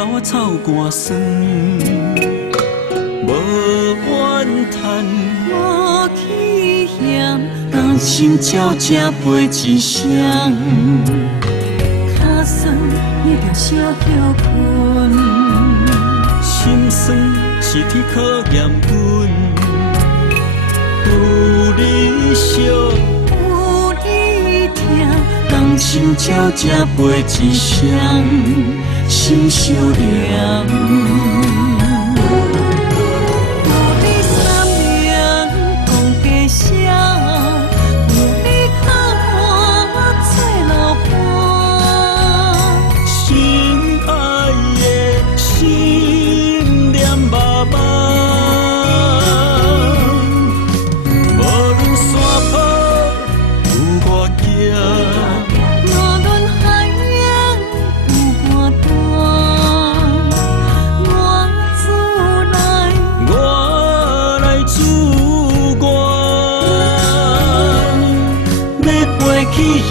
头仔臭汗酸，无怨叹，无气嫌，人心照正飞一双，脚酸你着小休困，心酸是天考验阮，有你惜，有你疼，人心照正飞一双，心相连。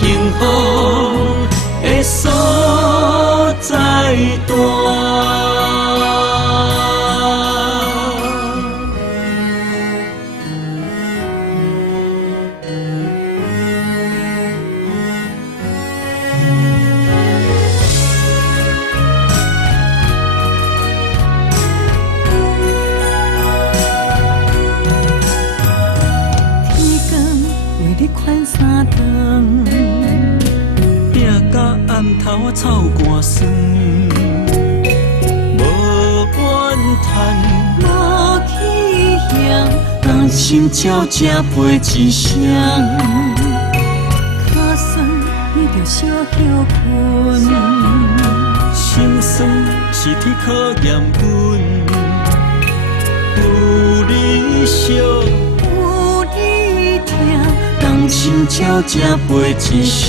幸福的所在大。天光为你款三顿。暗头仔臭汗酸，无怨叹，无气嫌，人心照正飞一双，脚酸你着小休困，心酸是天考验阮，有你惜，有你疼，人心照正飞一双。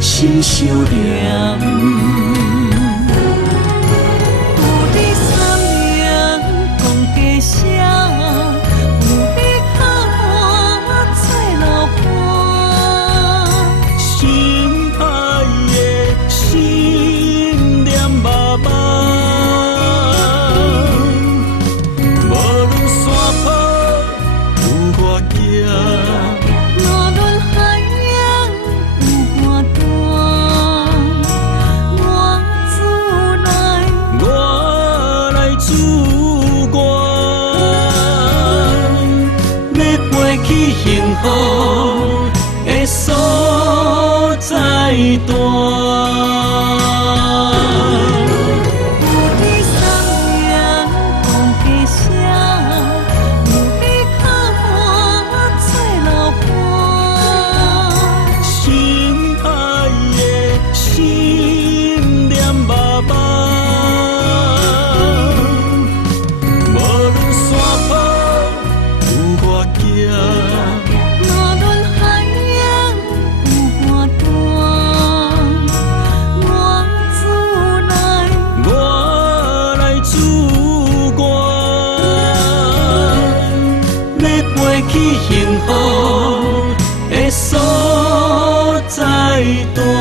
心相连，有你三人共家声，有你靠我做老伴，心爱的心念密密，无论山坡有我行。幸福的所在大。幸福的所在大。